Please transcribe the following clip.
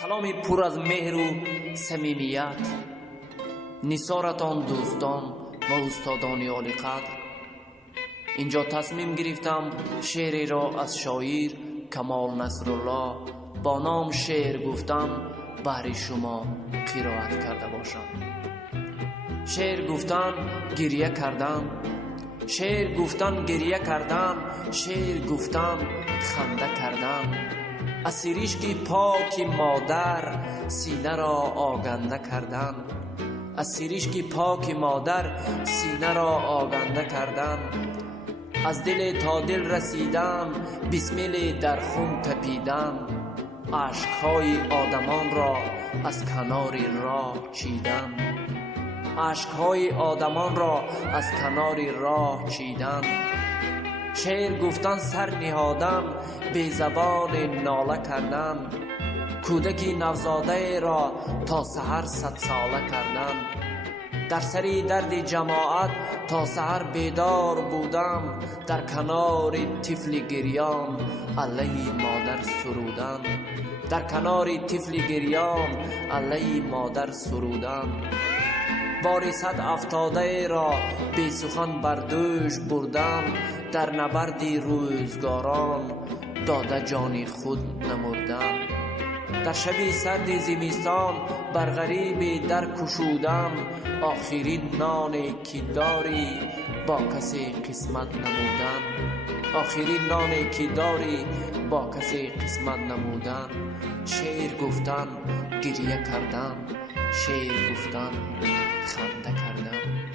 سلامی پر از مهر و صمیمیت نثارتان دوستان و استادان عالی قدر. اینجا تصمیم گرفتم شعری را از شاعر کمال نصرالله با نام شعر گفتم برای شما قرائت کرده باشم. شعر گفتن گریه کردن، شعر گفتن گریه کردن، شعر گفتن خنده کردن. از سریشکی پاک مادر سینه را آگنده کردن، از سریشکی پاک مادر سینه را آگنده کردن. از دل تا دل رسیدن، بسمل در خون تپیدن. عشقهای آدمان را از کنار راه چیدن، عشقهای آدمان را از کنار راه چیدن. شعر گفتن سر نهادن، به زبان ناله کردن. کودکی نوزاده را تا سحر 100 ساله کردن. در سری درد جماعت تا سحر بیدار بودم، در کنار طفل گریان علیه مادر سرودن، در کنار طفل گریان علیه مادر سرودن. بار 100 افتاده را بی سخن بر دوش بردم، در نبرد روزگاران داده جان خود نمردم. در شب سرد زمستان بر غریب در کشودم، آخرین نانی که داری با کسی قسمت نمودن، آخرین نانی که داری با کسی قسمت نمودن. شعر گفتن گریه کردن، شعر گفتن خنده کردن.